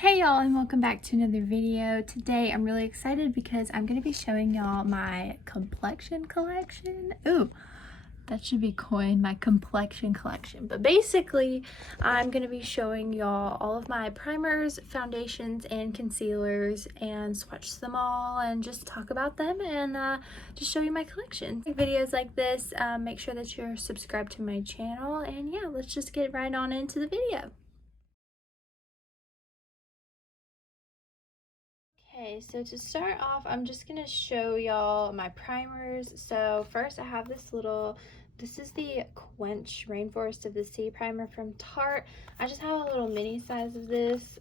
Hey y'all, and welcome back to another video. Today I'm really excited because I'm going to be showing y'all my complexion collection. Ooh, that should be coined, my complexion collection. But basically, I'm going to be showing y'all all of my primers, foundations, and concealers, and swatch them all and just talk about them and just show you my collection. Videos like this, make sure that you're subscribed to my channel, and yeah, let's just get right on into the video. Okay, so to start off, I'm just gonna show y'all my primers. So first I have this is the Quench Rainforest of the Sea primer from Tarte. I just have a little mini size of this,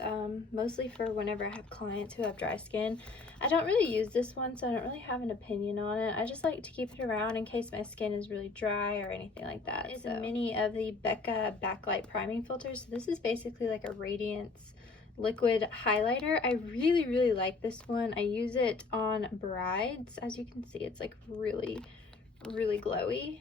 mostly for whenever I have clients who have dry skin. I don't really use this one, so I don't really have an opinion on it. I just like to keep it around in case my skin is really dry or anything like that. It's a mini of the Becca Backlight Priming Filters. So this is basically like a radiance liquid highlighter. I really like this one. I use it on brides. As you can see, it's like really glowy.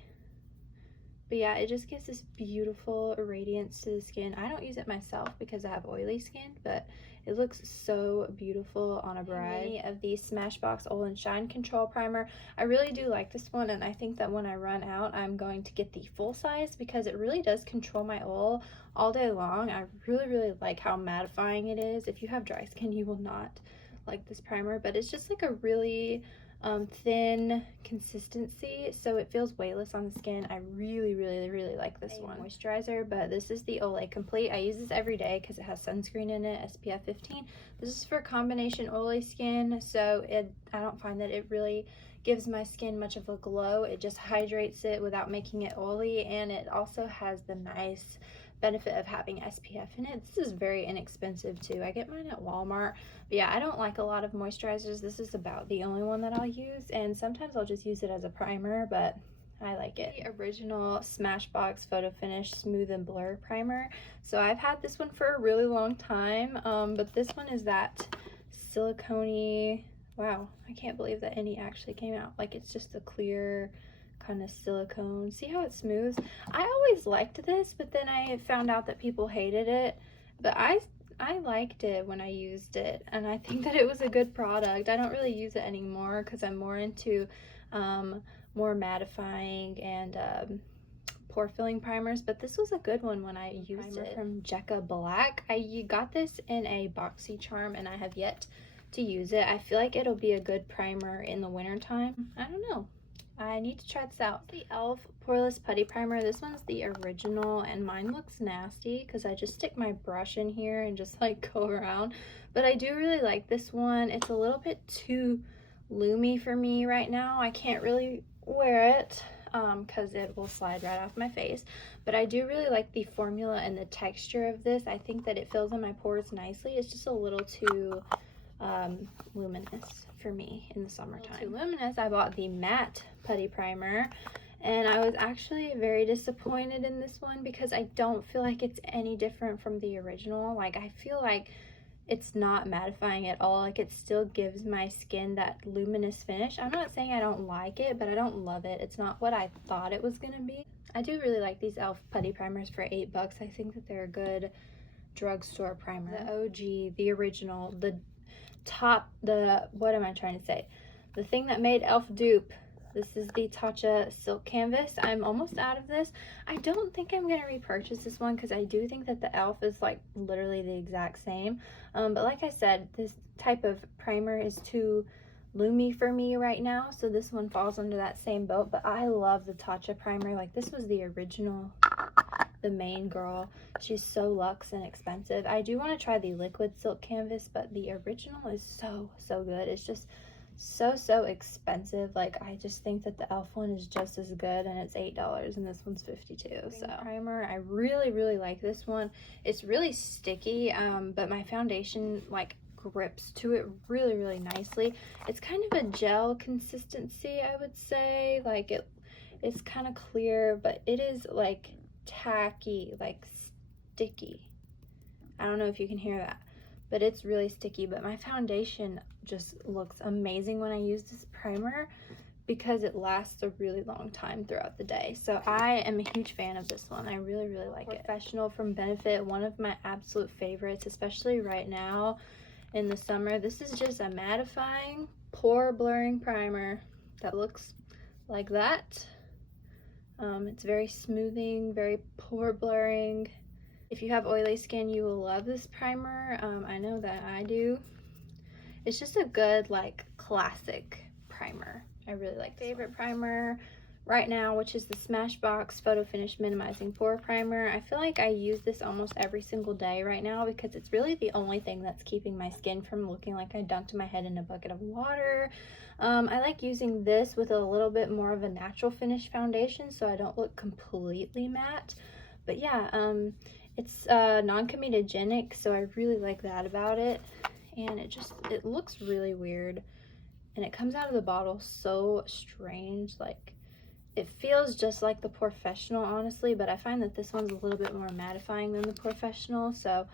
But yeah, it just gives this beautiful radiance to the skin. I don't use it myself because I have oily skin, but it looks so beautiful on a bride. Many of the Smashbox Oil and Shine Control Primer. I really do like this one, and I think that when I run out, I'm going to get the full size because it really does control my oil all day long. I really like how mattifying it is. If you have dry skin, you will not like this primer, but it's just like a really thin consistency, so it feels weightless on the skin. I really like this one. Moisturizer, but this is the Olay Complete. I use this every day because it has sunscreen in it, SPF 15. This is for combination oily skin, so I don't find that it really gives my skin much of a glow. It just hydrates it without making it oily, and it also has the nice benefit of having SPF in it. This is very inexpensive too. I get mine at Walmart. But yeah, I don't like a lot of moisturizers. This is about the only one that I'll use, and sometimes I'll just use it as a primer, but I like it. The original Smashbox Photo Finish Smooth and Blur Primer. So I've had this one for a really long time, but this one is that silicone-y. Wow, I can't believe that any actually came out. Like, it's just a clear kind of silicone. See how it smooths? I always liked this, but then I found out that people hated it. But I liked it when I used it, and I think that it was a good product. I don't really use it anymore because I'm more into more mattifying and pore filling primers, but this was a good one when I used it. From Jecca Black. I got this in a BoxyCharm, and I have yet to use it. I feel like it'll be a good primer in the winter time. I don't know. I need to try this out. The e.l.f. Poreless Putty Primer. This one's the original, and mine looks nasty because I just stick my brush in here and just like go around. But I do really like this one. It's a little bit too loomy for me right now. I can't really wear it because it will slide right off my face. But I do really like the formula and the texture of this. I think that it fills in my pores nicely. It's just a little too luminous for me in the summertime. Too luminous. I bought the matte putty primer, and I was actually very disappointed in this one because I don't feel like it's any different from the original. Like, I feel like it's not mattifying at all. Like, it still gives my skin that luminous finish. I'm not saying I don't like it, but I don't love it. It's not what I thought it was gonna be. I do really like these e.l.f. putty primers for $8. I think that they're a good drugstore primer. The OG, the original, what am I trying to say? The thing that made e.l.f. dupe. This is the Tatcha Silk Canvas. I'm almost out of this. I don't think I'm going to repurchase this one because I do think that the e.l.f. is like literally the exact same. But like I said, this type of primer is too loomy for me right now, so this one falls under that same boat. But I love the Tatcha primer. Like, this was the original, the main girl. She's so luxe and expensive. I do want to try the liquid silk canvas, but the original is so good. It's just so expensive. Like, I just think that the e.l.f. one is just as good, and it's $8 and this one's $52. So primer, I really like this one. It's really sticky, but my foundation like grips to it really nicely. It's kind of a gel consistency, I would say. Like, it's kind of clear, but it is like tacky, like sticky. I don't know if you can hear that, but it's really sticky. But my foundation just looks amazing when I use this primer. because it lasts a really long time throughout the day. So I am a huge fan of this one. I really like it. Professional from Benefit, one of my absolute favorites, especially right now in the summer. This is just a mattifying, pore blurring primer that looks like that. It's very smoothing, very pore blurring. If you have oily skin, you will love this primer. I know that I do. It's just a good, like, classic primer. I really like this favorite primer right now, which is the Smashbox Photo Finish Minimizing Pore Primer. I feel like I use this almost every single day right now because it's really the only thing that's keeping my skin from looking like I dunked my head in a bucket of water. I like using this with a little bit more of a natural finish foundation so I don't look completely matte. But yeah, it's non-comedogenic, so I really like that about it. And it looks really weird, and it comes out of the bottle so strange. Like, it feels just like the Professional, honestly, but I find that this one's a little bit more mattifying than the Professional. So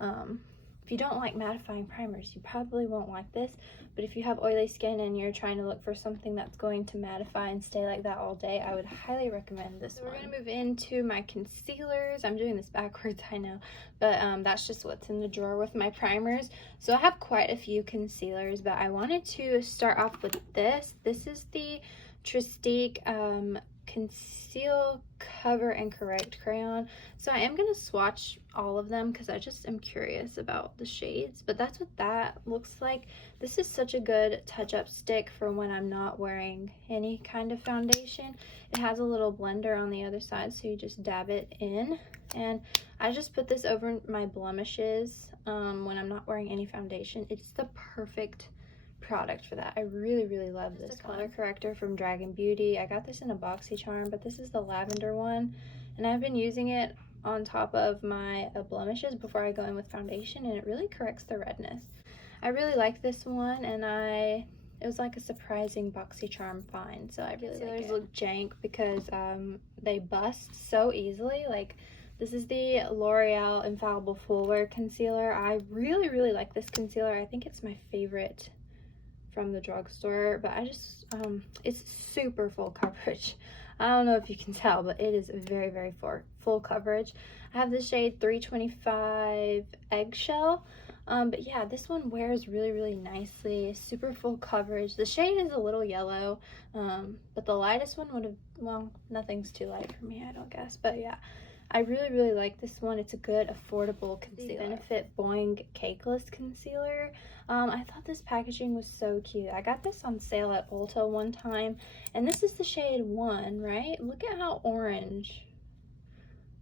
if you don't like mattifying primers, you probably won't like this. But if you have oily skin and you're trying to look for something that's going to mattify and stay like that all day, I would highly recommend this one. We're going to move into my concealers. I'm doing this backwards, I know, but that's just what's in the drawer with my primers. So I have quite a few concealers, but I wanted to start off with this. This is the Tristique Conceal, Cover, and Correct Crayon. So I am going to swatch all of them because I just am curious about the shades, but that's what that looks like. This is such a good touch-up stick for when I'm not wearing any kind of foundation. It has a little blender on the other side, so you just dab it in, and I just put this over my blemishes when I'm not wearing any foundation. It's the perfect product for that. I really love this color corrector from Dragon Beauty. I got this in a BoxyCharm, but this is the lavender one, and I've been using it on top of my blemishes before I go in with foundation, and it really corrects the redness. I really like this one, and it was like a surprising BoxyCharm find, so I really like it. Look jank because they bust so easily. Like, this is the L'Oreal Infallible Full Wear Concealer. I really like this concealer. I think it's my favorite from the drugstore, but I just it's super full coverage. I don't know if you can tell, but it is very full coverage. I have the shade 325 Eggshell, but yeah, this one wears really nicely. Super full coverage. The shade is a little yellow, but the lightest one would have, well, nothing's too light for me, I don't guess, but yeah, I really like this one. It's a good, affordable concealer. The Benefit Boing Cakeless Concealer. I thought this packaging was so cute. I got this on sale at Ulta one time, and this is the shade 1, right? Look at how orange.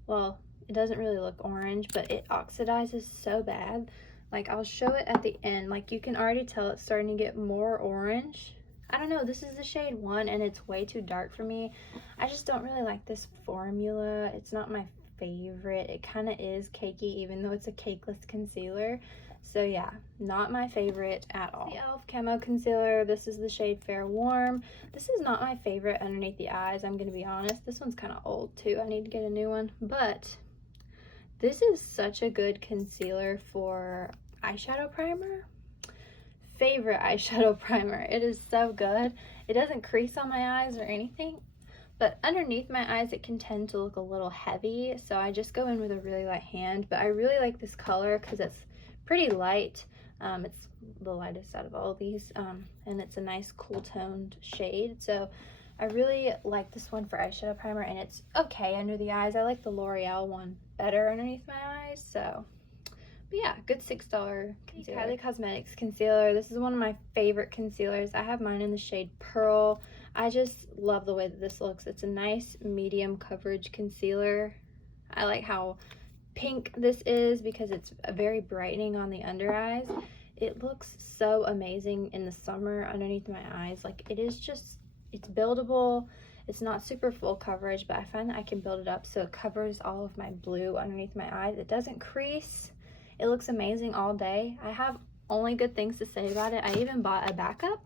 Well, it doesn't really look orange, but it oxidizes so bad. Like, I'll show it at the end. Like, you can already tell it's starting to get more orange. I don't know, this is the shade 1, and it's way too dark for me. I just don't really like this formula. It's not my favorite. It kind of is cakey, even though it's a cakeless concealer. So yeah, not my favorite at all. The e.l.f. Camo Concealer. This is the shade Fair Warm. This is not my favorite underneath the eyes, I'm going to be honest. This one's kind of old too. I need to get a new one. But this is such a good concealer for eyeshadow primer. Favorite eyeshadow primer. It is so good. It doesn't crease on my eyes or anything, but underneath my eyes it can tend to look a little heavy, so I just go in with a really light hand. But I really like this color because it's pretty light. It's the lightest out of all of these, and it's a nice cool toned shade, so I really like this one for eyeshadow primer, and it's okay under the eyes. I like the L'Oreal one better underneath my eyes, so. But yeah, good $6 concealer. Kylie Cosmetics concealer. This is one of my favorite concealers. I have mine in the shade Pearl. I just love the way that this looks. It's a nice medium coverage concealer. I like how pink this is because it's very brightening on the under eyes. It looks so amazing in the summer underneath my eyes. Like, it is just, it's buildable. It's not super full coverage, but I find that I can build it up so it covers all of my blue underneath my eyes. It doesn't crease. It looks amazing all day. I have only good things to say about it. I even bought a backup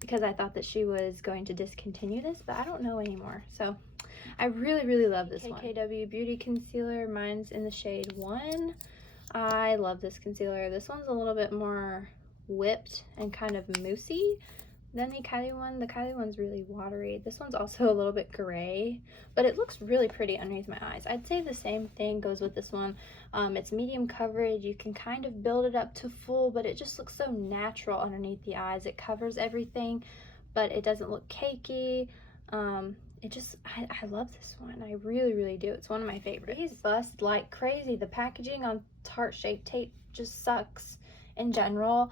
because I thought that she was going to discontinue this, but I don't know anymore. So I really love this one. KKW Beauty Concealer. Mine's in the shade 1. I love this concealer. This one's a little bit more whipped and kind of moussey, Then the Kylie one's really watery. This one's also a little bit gray, but it looks really pretty underneath my eyes. I'd say the same thing goes with this one. It's medium coverage. You can kind of build it up to full, but it just looks so natural underneath the eyes. It covers everything, but it doesn't look cakey. I love this one. I really, really do. It's one of my favorites. These bust like crazy. The packaging on Tarte Shape Tape just sucks in general.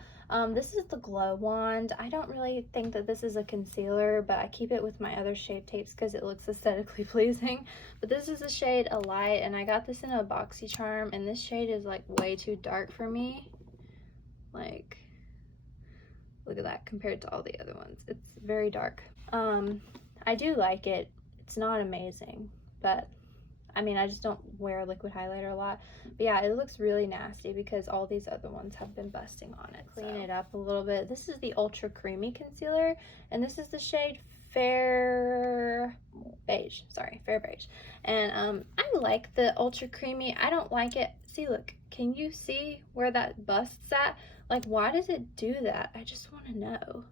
This is the Glow Wand. I don't really think that this is a concealer, but I keep it with my other Shape Tapes because it looks aesthetically pleasing. But this is the shade Alight, and I got this in a BoxyCharm, and this shade is like way too dark for me. Like, look at that compared to all the other ones. It's very dark. I do like it. It's not amazing, but I mean, I just don't wear liquid highlighter a lot. But yeah, it looks really nasty because all these other ones have been busting on it. Clean it up a little bit. This is the Ultra Creamy Concealer, and this is the shade Fair Beige. Sorry, Fair Beige. And I like the Ultra Creamy. I don't like it. See, look, can you see where that busts at? Like, why does it do that? I just want to know.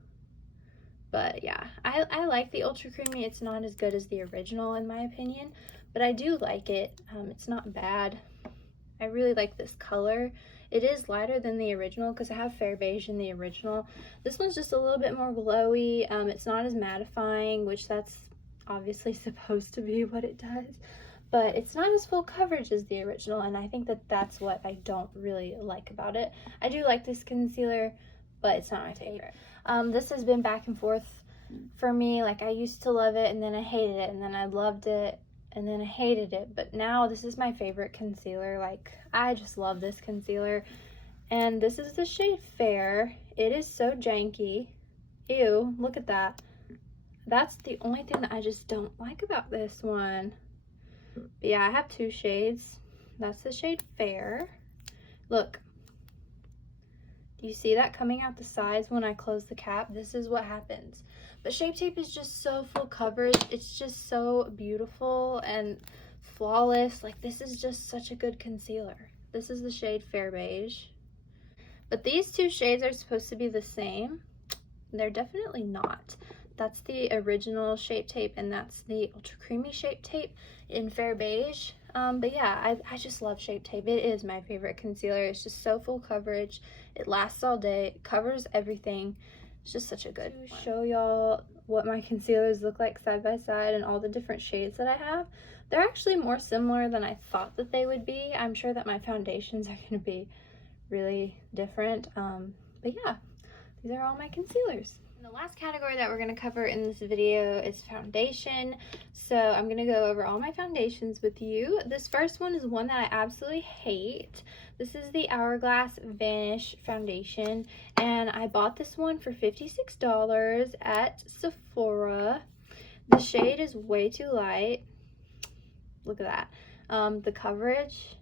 But yeah, I like the Ultra Creamy. It's not as good as the original in my opinion, but I do like it. It's not bad. I really like this color. It is lighter than the original because I have Fair Beige in the original. This one's just a little bit more glowy. It's not as mattifying, which that's obviously supposed to be what it does, but it's not as full coverage as the original, and I think that that's what I don't really like about it. I do like this concealer, but it's not my favorite. This has been back and forth for me. Like, I used to love it, and then I hated it, and then I loved it, and then I hated it. But now this is my favorite concealer. Like, I just love this concealer. And this is the shade Fair. It is so janky. Ew, look at that. That's the only thing that I just don't like about this one. But yeah, I have two shades. That's the shade Fair. Look. You see that coming out the sides when I close the cap? This is what happens. But Shape Tape is just so full coverage. It's just so beautiful and flawless. Like, this is just such a good concealer. This is the shade Fair Beige. But these two shades are supposed to be the same. They're definitely not. That's the original Shape Tape, and that's the Ultra Creamy Shape Tape in Fair Beige. But yeah, I just love Shape Tape. It is my favorite concealer. It's just so full coverage. It lasts all day. It covers everything. It's just such a good one. To show y'all what my concealers look like side by side and all the different shades that I have. They're actually more similar than I thought that they would be. I'm sure that my foundations are going to be really different. But yeah, these are all my concealers. The last category that we're going to cover in this video is foundation. So I'm going to go over all my foundations with you. This first one is one that I absolutely hate. This is the Hourglass Vanish Foundation, and I bought this one for $56 at Sephora. The shade is way too light. Look at that. The coverage,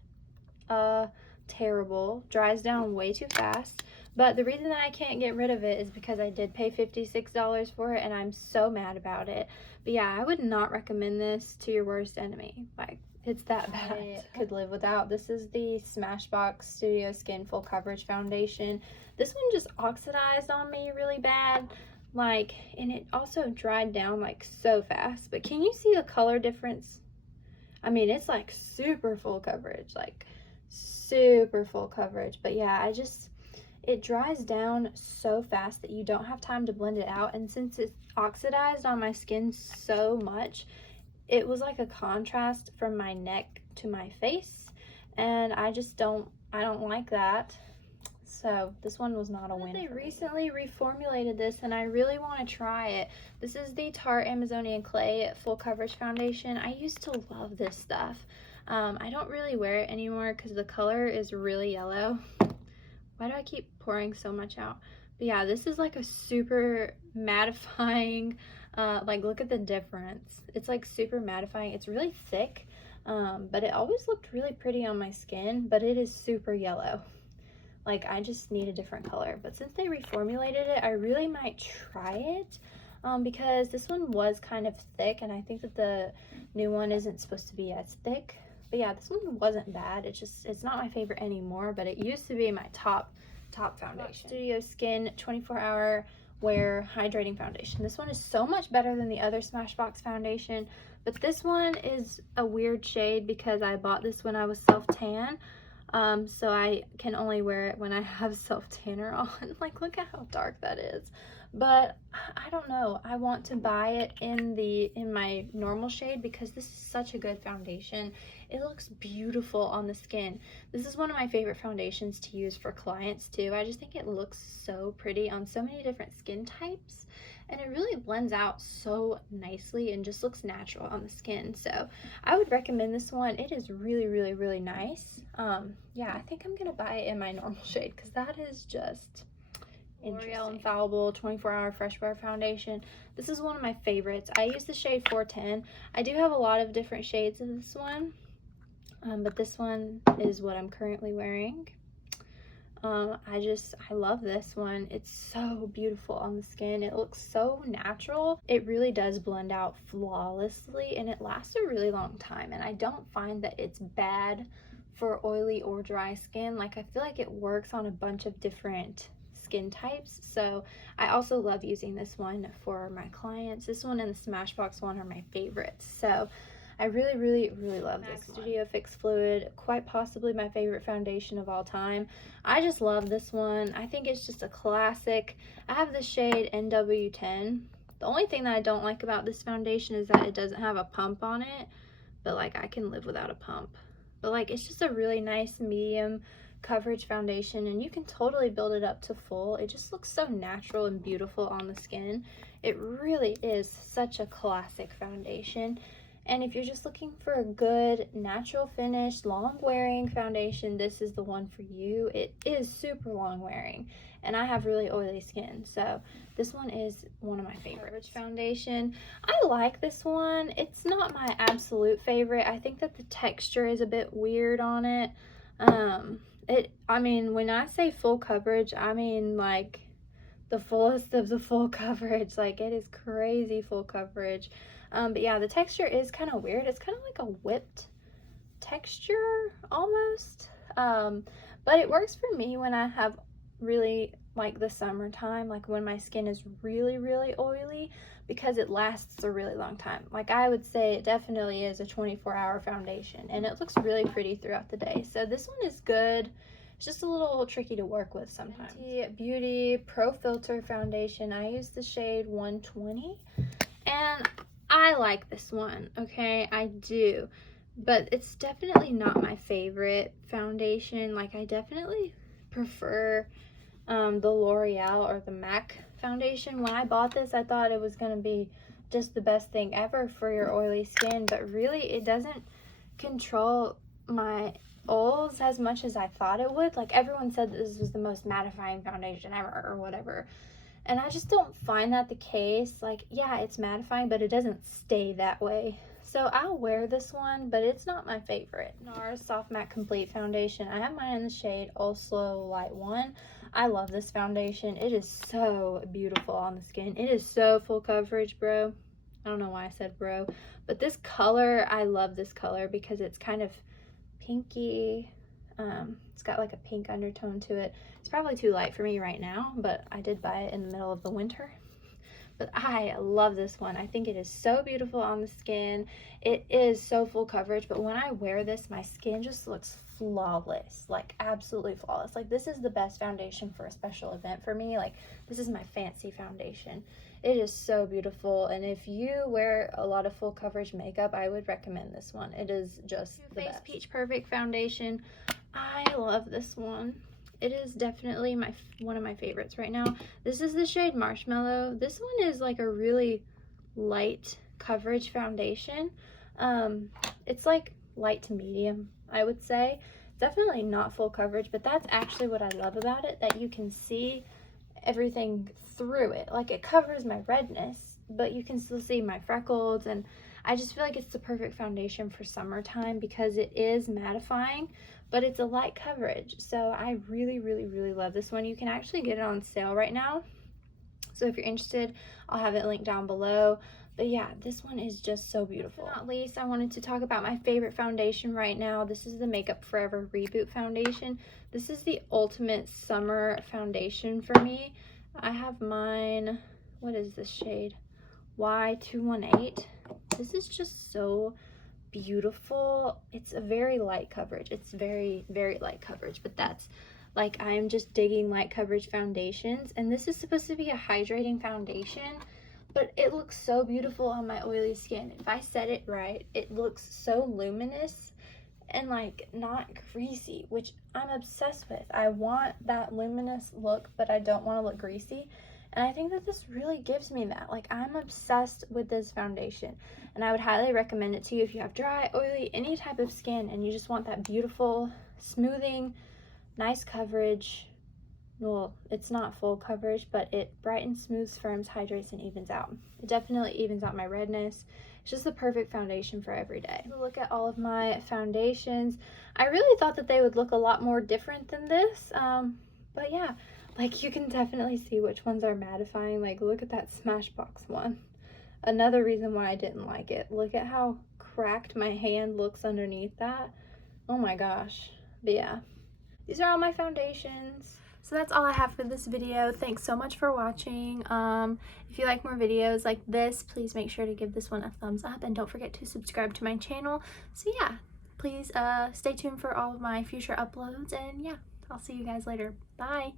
terrible. Dries down way too fast. But the reason that I can't get rid of it is because I did pay $56 for it, and I'm so mad about it. But yeah, I would not recommend this to your worst enemy. Like, it's that bad. I could live without. This is the Smashbox Studio Skin Full Coverage Foundation. This one just oxidized on me really bad. Like, and it also dried down like so fast. But can you see the color difference? I mean, it's like super full coverage, like super full coverage. But yeah, it dries down so fast that you don't have time to blend it out. And since it's oxidized on my skin so much, it was like a contrast from my neck to my face. And I don't like that. So this one was not a win. They recently reformulated this, and I really want to try it. This is the Tarte Amazonian Clay Full Coverage Foundation. I used to love this stuff. I don't really wear it anymore because the color is really yellow. Why do I keep pouring so much out? But yeah, this is like a super mattifying, like, look at the difference. It's like super mattifying. It's really thick, but it always looked really pretty on my skin, but it is super yellow. Like, I just need a different color. But since they reformulated it, I really might try it, because this one was kind of thick, and I think that the new one isn't supposed to be as thick. But yeah, this one wasn't bad. It's not my favorite anymore, but it used to be my top foundation. Studio Skin 24-hour wear hydrating foundation. This one is so much better than the other Smashbox foundation, but this one is a weird shade because I bought this when I was self-tan. So I can only wear it when I have self-tanner on. Like, look at how dark that is. But I don't know, I want to buy it in my normal shade because this is such a good foundation. It looks beautiful on the skin. This is one of my favorite foundations to use for clients too. I just think it looks so pretty on so many different skin types, and it really blends out so nicely and just looks natural on the skin. So I would recommend this one. It is really, really, really nice. Yeah, I think I'm gonna buy it in my normal shade because that is just L'Oreal Infallible 24-Hour Fresh Wear Foundation. This is one of my favorites. I use the shade 410. I do have a lot of different shades of this one, but this one is what I'm currently wearing. I love this one. It's so beautiful on the skin. It looks so natural. It really does blend out flawlessly, and it lasts a really long time, and I don't find that it's bad for oily or dry skin. Like, I feel like it works on a bunch of different skin types. So I also love using this one for my clients. This one and the Smashbox one are my favorites. So I really, really, really love this Studio Fix Fluid, quite possibly my favorite foundation of all time. I just love this one. I think it's just a classic. I have the shade NW10. The only thing that I don't like about this foundation is that it doesn't have a pump on it, but like, I can live without a pump. But like, it's just a really nice medium coverage foundation, and you can totally build it up to full. It just looks so natural and beautiful on the skin. It really is such a classic foundation. And if you're just looking for a good natural finish, long wearing foundation, this is the one for you. It is super long wearing, and I have really oily skin, so this one is one of my favorites. Foundation, I like this one. It's not my absolute favorite. I think that the texture is a bit weird on it. I mean, when I say full coverage, I mean like the fullest of the full coverage. Like, it is crazy full coverage. But yeah, the texture is kind of weird. It's kind of like a whipped texture almost. But it works for me when I have really, like, the summertime, like when my skin is really, really oily, because it lasts a really long time. Like, I would say it definitely is a 24-hour foundation, and it looks really pretty throughout the day. So this one is good. It's just a little tricky to work with sometimes. Beauty Pro Filter Foundation. I use the shade 120, and I like this one, okay? I do, but it's definitely not my favorite foundation. Like, I definitely prefer the L'Oreal or the MAC foundation. When I bought this, I thought it was going to be just the best thing ever for your oily skin, but really it doesn't control my oils as much as I thought it would. Like, everyone said this was the most mattifying foundation ever or whatever, and I just don't find that the case. Like, yeah, it's mattifying, but it doesn't stay that way. So I'll wear this one, but it's not my favorite. NARS Soft Matte Complete Foundation. I have mine in the shade Also Light 1. I love this foundation. It is so beautiful on the skin. It is so full coverage, bro. I don't know why I said bro, but this color, I love this color because it's kind of pinky. It's got like a pink undertone to it. It's probably too light for me right now, but I did buy it in the middle of the winter. But I love this one. I think it is so beautiful on the skin. It is so full coverage, but when I wear this, my skin just looks flawless, like absolutely flawless. Like, this is the best foundation for a special event for me. Like, this is my fancy foundation. It is so beautiful, and if you wear a lot of full coverage makeup, I would recommend this one. It is just the best. Peach Perfect Foundation. I love this one. It is definitely one of my favorites right now. This is the shade Marshmallow. This one is like a really light coverage foundation. It's like light to medium, I would say. Definitely not full coverage, but that's actually what I love about it, that you can see everything through it. Like, it covers my redness, but you can still see my freckles, and I just feel like it's the perfect foundation for summertime because it is mattifying, but it's a light coverage. So I really, really, really love this one. You can actually get it on sale right now. So if you're interested, I'll have it linked down below. But yeah, this one is just so beautiful. Not least, I wanted to talk about my favorite foundation right now. This is the Makeup Forever Reboot Foundation. This is the ultimate summer foundation for me. I have mine, what is this shade? Y218. This is just so beautiful. It's a very light coverage. It's very, very light coverage, but that's like, I'm just digging light coverage foundations, and this is supposed to be a hydrating foundation, but it looks so beautiful on my oily skin. If I set it right, it looks so luminous and like not greasy, which I'm obsessed with. I want that luminous look, but I don't want to look greasy. And I think that this really gives me that. Like, I'm obsessed with this foundation, and I would highly recommend it to you if you have dry, oily, any type of skin, and you just want that beautiful smoothing, nice coverage. Well, it's not full coverage, but it brightens, smooths, firms, hydrates, and evens out. It definitely evens out my redness. It's just the perfect foundation for every day. Look at all of my foundations. I really thought that they would look a lot more different than this, but yeah, like, you can definitely see which ones are mattifying. Like, look at that Smashbox one. Another reason why I didn't like it. Look at how cracked my hand looks underneath that. Oh my gosh. But yeah, these are all my foundations. So that's all I have for this video. Thanks so much for watching. If you like more videos like this, please make sure to give this one a thumbs up, and don't forget to subscribe to my channel. So yeah, please stay tuned for all of my future uploads, and yeah, I'll see you guys later. Bye.